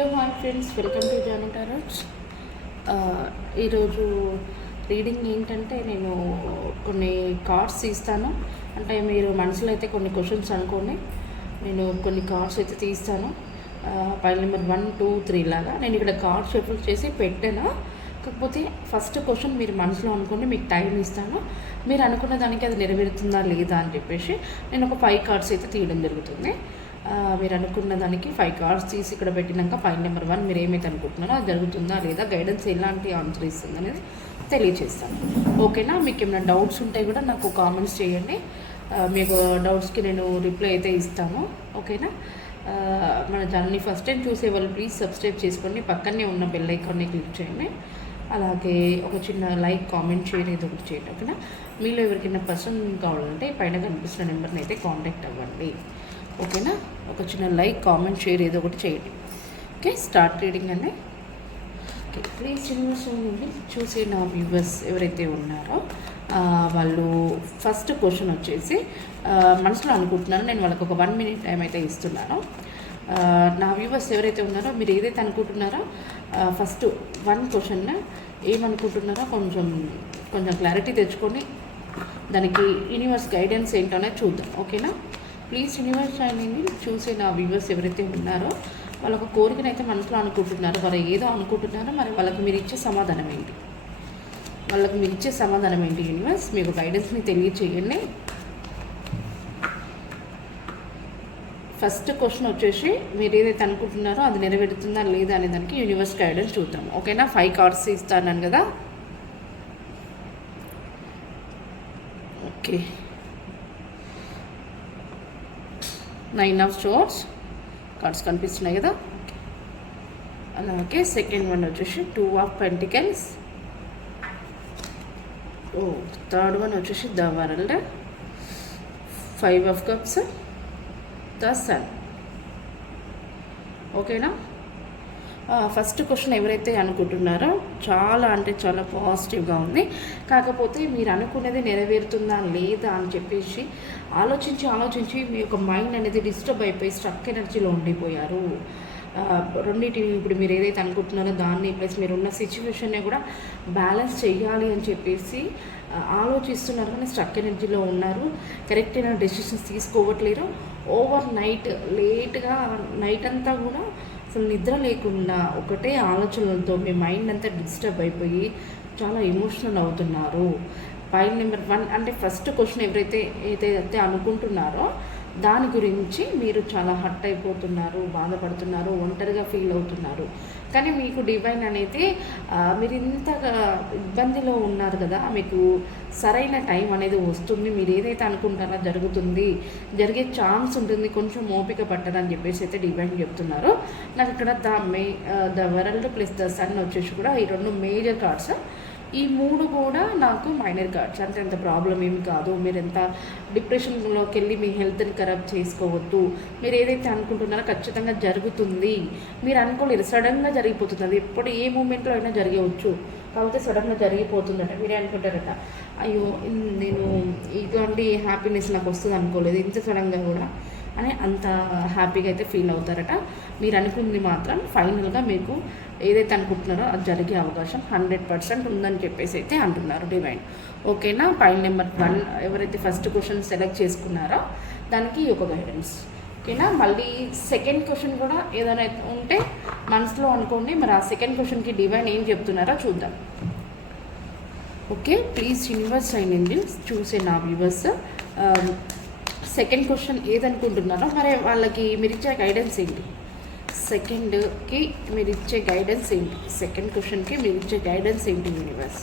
Hello hi friends, welcome to Jani tarots. ఈరోజు reading ఏంటంటే నేను కొన్ని కార్డ్స్ తీస్తాను. అంటే మీరు మనసులో అయితే కొన్ని క్వశ్చన్స్ అనుకోండి, నేను కొన్ని కార్డ్స్ అయితే తీస్తాను. ఫైల్ నెంబర్ 1, 2, 3 లాగా నేను ఇక్కడ కార్డ్స్ షఫుల్ చేసి పెట్టాను. కాకపోతే ఫస్ట్ క్వశ్చన్ మీరు మనసులో అనుకోండి, మీకు టైం ఇస్తాను. మీరు అనుకున్న దానికి అది నెరవేరుతుందా లేదా అని చెప్పేసి నేను ఒక 5 కార్డ్స్ అయితే తీయడం జరుగుతుంది. మీరు అనుకున్న దానికి 5 కార్డ్స్ తీసి ఇక్కడ పెట్టినాక ఫైల్ నెంబర్ 1 మీరు ఏమైతే అనుకుంటున్నారో అది జరుగుతుందా లేదా, గైడెన్స్ ఎలాంటి ఆన్సర్ ఇస్తుంది అనేది తెలియజేస్తాను. ఓకేనా? మీకు ఏమైనా డౌట్స్ ఉంటే కూడా నాకు కామెంట్స్ చేయండి. మీకు డౌట్స్కి నేను రిప్లై అయితే ఇస్తాను. ఓకేనా? మన ఛానల్ని ఫస్ట్ టైం చూసే వాళ్ళు ప్లీజ్ సబ్స్క్రైబ్ చేసుకోండి, పక్కనే ఉన్న బెల్ ఐకాన్ని క్లిక్ చేయండి. అలాగే ఒక చిన్న లైక్, కామెంట్, షేర్ ఏదో ఒకటి చేయండి. ఓకేనా? మీలో ఎవరికైనా పర్సన్ కావాలంటే పైన కనిపిస్తున్న నెంబర్ని అయితే కాంటాక్ట్ అవ్వండి. ఓకేనా? ఒక చిన్న లైక్, కామెంట్, షేర్ ఏదో ఒకటి చేయండి. ఓకే, స్టార్ట్ రీడింగ్ అండి. ఓకే, ప్లీజ్ చూసే నా వ్యూవర్స్ ఎవరైతే ఉన్నారో వాళ్ళు ఫస్ట్ క్వశ్చన్ వచ్చేసి మనసులో అనుకుంటున్నారో నేను వాళ్ళకి ఒక 1 minute టైం అయితే ఇస్తున్నాను. నా వ్యూవర్స్ ఎవరైతే ఉన్నారో మీరు ఏదైతే అనుకుంటున్నారో ఫస్ట్ 1 క్వశ్చన్ ఏమనుకుంటున్నారో కొంచెం క్లారిటీ తెచ్చుకొని దానికి యూనివర్స్ గైడెన్స్ ఏంటనే చూద్దాం. ఓకేనా? ప్లీజ్ యూనివర్స్ అనేది చూసే నా వ్యూవర్స్ ఎవరైతే ఉన్నారో వాళ్ళకు కోరికనైతే మనసులో అనుకుంటున్నారో, వాళ్ళు ఏదో అనుకుంటున్నారో, మరి వాళ్ళకి మీరు ఇచ్చే సమాధానం ఏంటి? యూనివర్స్ మీకు గైడెన్స్ని తెలియచేయండి. ఫస్ట్ క్వశ్చన్ వచ్చేసి మీరు ఏదైతే అనుకుంటున్నారో అది నెరవేరుతుందా లేదా అనే దానికి యూనివర్స్ గైడెన్స్ చూద్దాం. ఓకేనా? 5 కార్డ్స్ ఇస్తాను కదా. ఓకే, 9 of Swords కార్డ్స్ కనిపిస్తున్నాయి కదా. అలాగే సెకండ్ వన్ వచ్చేసి 2 of Pentacles. థర్డ్ వన్ వచ్చేసి the World, 5 of Cups, the Sun. ఓకేనా? ఫస్ట్ క్వశ్చన్ ఎవరైతే అనుకుంటున్నారో చాలా అంటే చాలా పాజిటివ్గా ఉంది. కాకపోతే మీరు అనుకునేది నెరవేరుతుందా లేదా అని చెప్పేసి ఆలోచించి మీ యొక్క మైండ్ అనేది డిస్టర్బ్ అయిపోయి స్ట్రక్ ఎనర్జీలో ఉండిపోయారు. రెండింటిని ఇప్పుడు మీరు ఏదైతే అనుకుంటున్నారో దాన్ని ప్లస్ మీరున్న సిచ్యువేషన్ని కూడా బ్యాలెన్స్ చేయాలి అని చెప్పేసి ఆలోచిస్తున్నారు, కానీ స్ట్రక్ ఎనర్జీలో ఉన్నారు. కరెక్ట్ అయిన డెసిషన్స్ తీసుకోవట్లేరు. ఓవర్ నైట్ లేట్గా నైట్ అంతా కూడా అసలు నిద్ర లేకుండా ఒకటే ఆలోచనలతో మీ మైండ్ అంతా డిస్టర్బ్ అయిపోయి చాలా ఎమోషనల్ అవుతున్నారు. ఫైల్ నెంబర్ 1 అంటే ఫస్ట్ క్వశ్చన్ ఏదైతే అనుకుంటున్నారో దాని గురించి మీరు చాలా హర్ట్ అయిపోతున్నారు, బాధపడుతున్నారు, ఒంటరిగా ఫీల్ అవుతున్నారు. కానీ మీకు డివైన్ అనేది మీరు ఇంతగా ఇబ్బందిలో ఉన్నారు కదా, మీకు సరైన టైం అనేది వస్తుంది. మీరు ఏదైతే అనుకుంటారో జరుగుతుంది, జరిగే ఛాన్స్ ఉంటుంది, కొంచెం ఓపిక పట్టదని చెప్పేసి అయితే డివైన్ చెప్తున్నారు. నాకు ఇక్కడ the World plus the Sun వచ్చేసి కూడా ఈ 2 మేజర్ కార్డ్స్. ఈ 3 కూడా నాకు మైనర్ కార్డ్స్. అంటే అంత ప్రాబ్లం ఏమి కాదు. మీరు ఎంత డిప్రెషన్లోకి వెళ్ళి మీ హెల్త్ని ఖరాబ్ చేసుకోవద్దు. మీరు ఏదైతే అనుకుంటున్నారో ఖచ్చితంగా జరుగుతుంది. మీరు అనుకోలేరు, సడన్గా జరిగిపోతుంది. అది ఎప్పుడు ఏ మూమెంట్లో అయినా జరగవచ్చు. కాకపోతే సడన్గా జరిగిపోతుందట. మీరే అనుకుంటారట, అయ్యో నేను ఇటువంటి హ్యాపీనెస్ నాకు వస్తుంది అనుకోలేదు ఇంత సడన్గా కూడా అని అంత హ్యాపీగా అయితే ఫీల్ అవుతారట. మీరు అనుకుంది మాత్రం ఫైనల్గా మీకు ఏదైతే అనుకుంటున్నారో అది జరిగే అవకాశం 100% ఉందని చెప్పేసి అయితే అంటున్నారు డివైన్. ఓకేనా? ఫైల్ నెంబర్ 1 ఎవరైతే ఫస్ట్ క్వశ్చన్ సెలెక్ట్ చేసుకున్నారో దానికి ఒక గైడెన్స్. ఓకేనా? మళ్ళీ సెకండ్ క్వశ్చన్ కూడా ఏదైనా ఉంటే మనసులో అనుకోండి. మరి ఆ సెకండ్ క్వశ్చన్కి డివైన్ ఏం చెప్తున్నారో చూద్దాం. ఓకే, ప్లీజ్ యూనివర్స్ అయింది చూసే నా వ్యూవర్స్ సెకండ్ క్వశ్చన్ ఏదనుకుంటున్నారో మరి వాళ్ళకి మీరు ఇచ్చే గైడెన్స్ ఏంటి? సెకండ్ క్వశ్చన్కి మీరు ఇచ్చే గైడెన్స్ ఏంటి యూనివర్స్?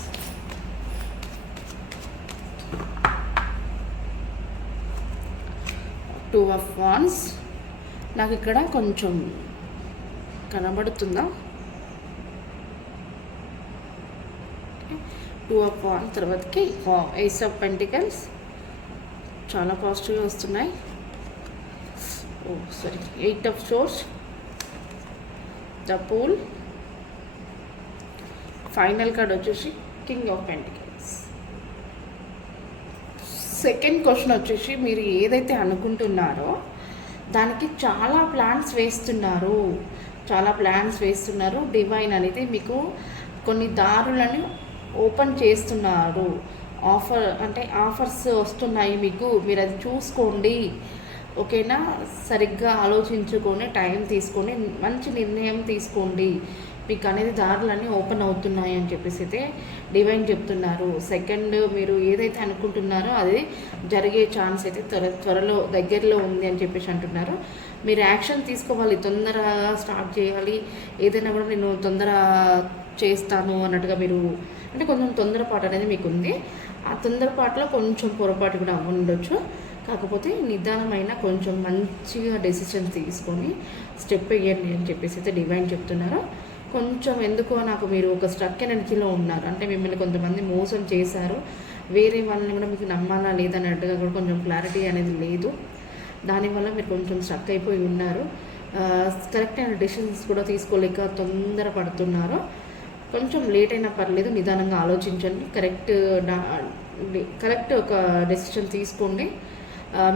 టూ ఆఫ్ వాన్స్ నాకు ఇక్కడ కొంచెం కనబడుతుందా? 2 of వాన్స్ తర్వాతకి ఏస్ ఆఫ్ పెంటికల్స్ చాలా పాజిటివ్గా వస్తున్నాయి. 8 of Swords, the Fool, final card వచ్చేసి king of pentacles. Second question వచ్చేసి మీరు ఏదైతే అనుకుంటున్నారో దానికి చాలా ప్లాన్స్ వేస్తున్నారు. చాలా ప్లాన్స్ వేస్తున్నారు. డివైన్ అనేది మీకు కొన్ని దారులను ఓపెన్ చేస్తున్నారు. ఆఫర్స్ వస్తున్నాయి మీకు, మీరు అది చూసుకోండి. ఓకేనా, సరిగ్గా ఆలోచించుకొని టైం తీసుకొని మంచి నిర్ణయం తీసుకోండి. మీకు అనేది దారులన్నీ ఓపెన్ అవుతున్నాయి అని చెప్పేసి అయితే డివైన్ చెప్తున్నారు. సెకండ్, మీరు ఏదైతే అనుకుంటున్నారో అది జరిగే ఛాన్స్ అయితే త్వరలో దగ్గరలో ఉంది అని చెప్పేసి అంటున్నారు. మీరు యాక్షన్ తీసుకోవాలి, తొందరగా స్టార్ట్ చేయాలి. ఏదైనా కూడా నేను తొందర చేస్తాను అన్నట్టుగా మీరు అంటే కొంచెం తొందరపాటు అనేది మీకు ఉంది. ఆ తొందరపాటులో కొంచెం పొరపాటు కూడా ఉండొచ్చు. కాకపోతే నిదానమైన కొంచెం మంచిగా డెసిషన్ తీసుకొని స్టెప్ వేయండి అని చెప్పేసి అయితే డివైన్ చెప్తున్నారు. కొంచెం ఎందుకో నాకు మీరు ఒక స్ట్రక్ ఎనర్జీలో ఉన్నారు. అంటే మిమ్మల్ని కొంతమంది మోసం చేశారు, వేరే వాళ్ళని కూడా మీకు నమ్మాలా లేదన్నట్టుగా కూడా కొంచెం క్లారిటీ అనేది లేదు. దానివల్ల మీరు కొంచెం స్ట్రక్ అయిపోయి ఉన్నారు. కరెక్ట్ అయిన డెసిషన్స్ కూడా తీసుకోలేక తొందర పడుతున్నారు. కొంచెం లేట్ అయినా పర్లేదు, నిదానంగా ఆలోచించండి. కరెక్ట్ ఒక డెసిషన్ తీసుకోండి.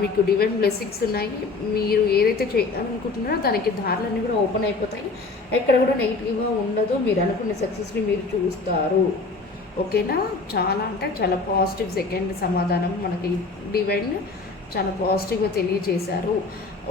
మీకు డివైన్ బ్లెస్సింగ్స్ ఉన్నాయి. మీరు ఏదైతే చేయాలనుకుంటున్నారో దానికి దారులన్నీ కూడా ఓపెన్ అయిపోతాయి. ఎక్కడ కూడా నెగిటివ్గా ఉండదు. మీరు అనుకున్న సక్సెస్ని మీరు చూస్తారు. ఓకేనా, చాలా అంటే చాలా పాజిటివ్ సెకండ్ సమాధానం మనకి డివైన్ చాలా పాజిటివ్గా తెలియజేశారు.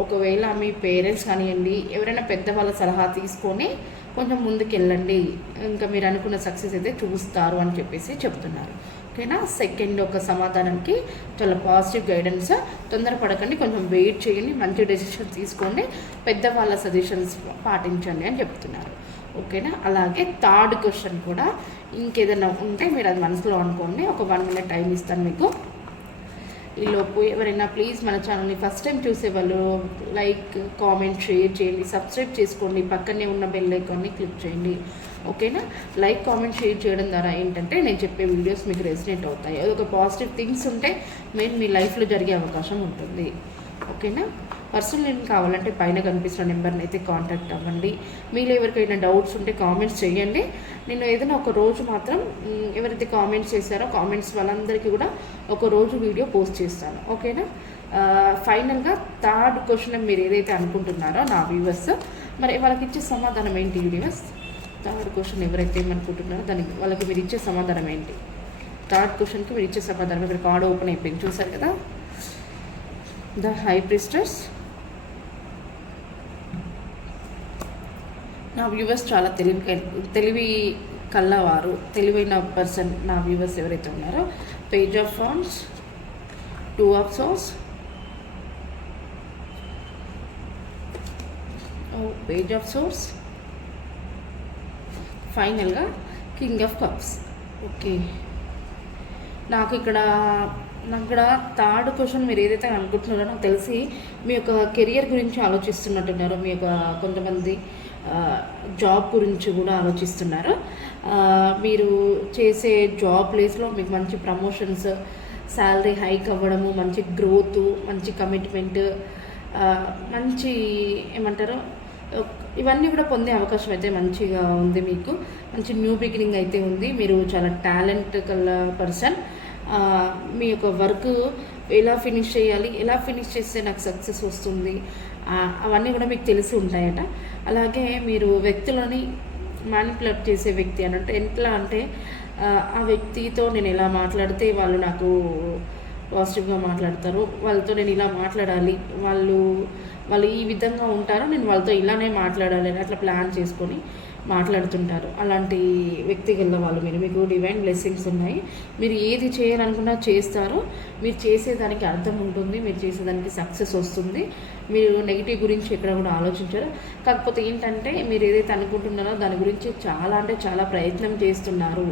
ఒకవేళ మీ పేరెంట్స్ కానివ్వండి, ఎవరైనా పెద్దవాళ్ళ సలహా తీసుకొని కొంచెం ముందుకు వెళ్ళండి, ఇంకా మీరు అనుకున్న సక్సెస్ అయితే చూస్తారు అని చెప్పేసి చెప్తున్నారు. ఓకేనా, సెకండ్ ఒక సమాధానానికి చాలా పాజిటివ్ గైడెన్స్. తొందరపడకండి, కొంచెం వెయిట్ చేయండి, మంచి డెసిషన్ తీసుకోండి, పెద్దవాళ్ళ సజెషన్స్ పాటించండి అని చెప్తున్నారు. ఓకేనా, అలాగే థర్డ్ క్వశ్చన్ కూడా ఇంకేదైనా ఉంటే మీరు అది మనసులో అనుకోండి. ఒక 1 minute టైం ఇస్తాను మీకు. ఈలోపు ఎవరైనా ప్లీజ్ మన ఛానల్ని ఫస్ట్ టైం చూసేవాళ్ళు లైక్, కామెంట్, షేర్ చేయండి, సబ్స్క్రైబ్ చేసుకోండి, పక్కనే ఉన్న బెల్ ఐకాన్ని క్లిక్ చేయండి. ఓకేనా, లైక్, కామెంట్, షేర్ చేయడం ద్వారా ఏంటంటే నేను చెప్పే వీడియోస్ మీకు రెసినేట్ అవుతాయి. అదొక పాజిటివ్ థింగ్స్ ఉంటే మీ లైఫ్లో జరిగే అవకాశం ఉంటుంది. ఓకేనా, పర్సనల్ లింక్ కావాలంటే పైన కనిపిస్తున్న నెంబర్ని అయితే కాంటాక్ట్ అవ్వండి. మీరు ఎవరికైనా డౌట్స్ ఉంటే కామెంట్స్ చేయండి. నేను ఏదైనా ఒక రోజు మాత్రం ఎవరైతే కామెంట్స్ చేశారో కామెంట్స్ వాళ్ళందరికీ కూడా ఒక రోజు వీడియో పోస్ట్ చేస్తాను. ఓకేనా, ఫైనల్గా థర్డ్ క్వశ్చన్ మీరు ఏదైతే అనుకుంటున్నారో నా వ్యూవర్స్, మరి వాళ్ళకి ఇచ్చే సమాధానం ఏంటి వ్యూవర్స్? థర్డ్ క్వశ్చన్ ఎవరైతే ఏమనుకుంటున్నారో దానికి వాళ్ళకి మీరు ఇచ్చే సమాధానం ఏంటి? థర్డ్ క్వశ్చన్కి మీరు ఇచ్చే సమాధానం ఇక్కడ కార్డ్ ఓపెన్ అయిపోయింది, చూసారు కదా, ద హై ప్రిస్టెస్. నా వ్యూవర్స్ చాలా తెలివి కల్లవారు, తెలివైన పర్సన్ నా వ్యూవర్స్ ఎవరైతే ఉన్నారో. Page of wands, 2 of swords, page of swords, ఫైనల్గా కింగ్ ఆఫ్ కప్స్. ఓకే, నాకు ఇక్కడ థర్డ్ క్వశ్చన్ మీరు ఏదైతే అనుకుంటున్నారో నాకు తెలిసి మీ యొక్క కెరియర్ గురించి ఆలోచిస్తున్నట్టున్నారు. మీ యొక్క కొంతమంది జాబ్ గురించి కూడా ఆలోచిస్తున్నారు. మీరు చేసే జాబ్ ప్లేస్లో మీకు మంచి ప్రమోషన్స్, శాలరీ హైక్ అవ్వడము, మంచి గ్రోత్, మంచి కమిట్మెంట్, మంచి ఏమంటారు ఇవన్నీ కూడా పొందే అవకాశం అయితే మంచిగా ఉంది. మీకు మంచి న్యూ బిగినింగ్ అయితే ఉంది. మీరు చాలా టాలెంట్ గల పర్సన్. మీ యొక్క వర్క్ ఎలా ఫినిష్ చేయాలి, ఎలా ఫినిష్ చేస్తే నాకు సక్సెస్ వస్తుంది, అవన్నీ కూడా మీకు తెలిసి ఉంటాయట. అలాగే మీరు వ్యక్తులని మ్యానిపులేట్ చేసే వ్యక్తి అంటే ఎట్లా అంటే ఆ వ్యక్తితో నేను ఎలా మాట్లాడితే వాళ్ళు నాకు పాజిటివ్గా మాట్లాడతారు, వాళ్ళతో నేను ఇలా మాట్లాడాలి, వాళ్ళు ఈ విధంగా ఉంటారో నేను వాళ్ళతో ఇలానే మాట్లాడాలి అని అట్లా ప్లాన్ చేసుకొని మాట్లాడుతుంటారు. అలాంటి వ్యక్తి గల వాళ్ళు మీకు డివైన్ బ్లెస్సింగ్స్ ఉన్నాయి. మీరు ఏది చేయాలనుకున్నా చేస్తారు. మీరు చేసేదానికి అర్థం ఉంటుంది, మీరు చేసేదానికి సక్సెస్ వస్తుంది. మీరు నెగిటివ్ గురించి ఎక్కడ కూడా ఆలోచించారు. కాకపోతే ఏంటంటే మీరు ఏదైతే అనుకుంటున్నారో దాని గురించి చాలా అంటే చాలా ప్రయత్నం చేస్తున్నారు.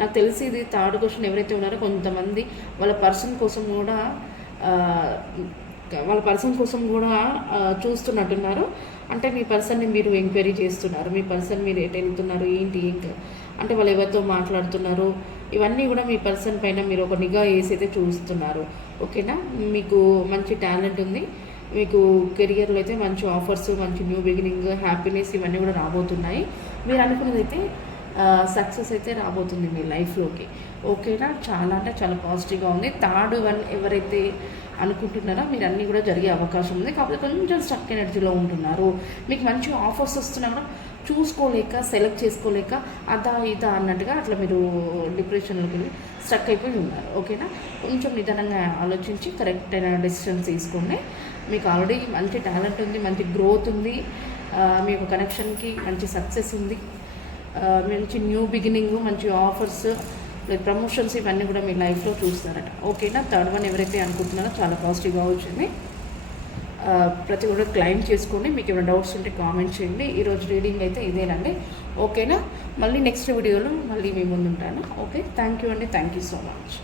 నాకు తెలిసి ఇది థర్డ్ క్వశ్చన్ ఎవరైతే ఉన్నారో కొంతమంది వాళ్ళ పర్సన్ కోసం కూడా చూస్తున్నట్టున్నారు. అంటే మీ పర్సన్ని మీరు ఎంక్వైరీ చేస్తున్నారు, మీ పర్సన్ మీరు ఎటు వెళ్తున్నారు ఏంటి అంటే వాళ్ళు ఎవరితో మాట్లాడుతున్నారు, ఇవన్నీ కూడా మీ పర్సన్ పైన మీరు ఒక నిఘా వేసి అయితే చూస్తున్నారు. ఓకేనా, మీకు మంచి టాలెంట్ ఉంది. మీకు కెరియర్లో అయితే మంచి ఆఫర్స్, మంచి న్యూ బిగినింగ్, హ్యాపీనెస్ ఇవన్నీ కూడా రాబోతున్నాయి. మీరు అనుకున్నదైతే సక్సెస్ అయితే రాబోతుంది మీ లైఫ్లోకి. ఓకేనా? చాలా అంటే చాలా పాజిటివ్గా ఉంది. థర్డ్ వన్ ఎవరైతే అనుకుంటున్నారో మీరు అన్నీ కూడా జరిగే అవకాశం ఉంది. కాకపోతే కొంచెం స్టక్ ఎనర్జీలో ఉంటున్నారు. మీకు మంచి ఆఫర్స్ వస్తున్నా కూడా చూసుకోలేక, సెలెక్ట్ చేసుకోలేక అదా ఇదా అన్నట్టుగా అట్లా మీరు డిప్రెషన్లోకి వెళ్ళి స్టక్ అయిపోయి ఉన్నారు. ఓకేనా? కొంచెం నిదానంగా ఆలోచించి కరెక్ట్ అయిన డెసిషన్స్ తీసుకోండి. మీకు ఆల్రెడీ మంచి టాలెంట్ ఉంది, మంచి గ్రోత్ ఉంది, మీ యొక్క కనెక్షన్కి మంచి సక్సెస్ ఉంది, మంచి న్యూ బిగినింగ్, మంచి ఆఫర్స్, ప్రమోషన్స్ ఇవన్నీ కూడా మీ లైఫ్లో చూస్తారట. ఓకేనా? థర్డ్ వన్ ఎవరైతే అనుకుంటున్నారో చాలా పాజిటివ్గా వచ్చింది. ప్రతి కూడా క్లైమ్ చేసుకోండి. మీకు ఏమైనా డౌట్స్ ఉంటే కామెంట్ చేయండి. ఈరోజు రీడింగ్ అయితే ఇదేనండి. ఓకేనా? మళ్ళీ నెక్స్ట్ వీడియోలో మళ్ళీ మీ ముందు ఉంటాను. ఓకే, థ్యాంక్ యూ అండి. Thank you so much.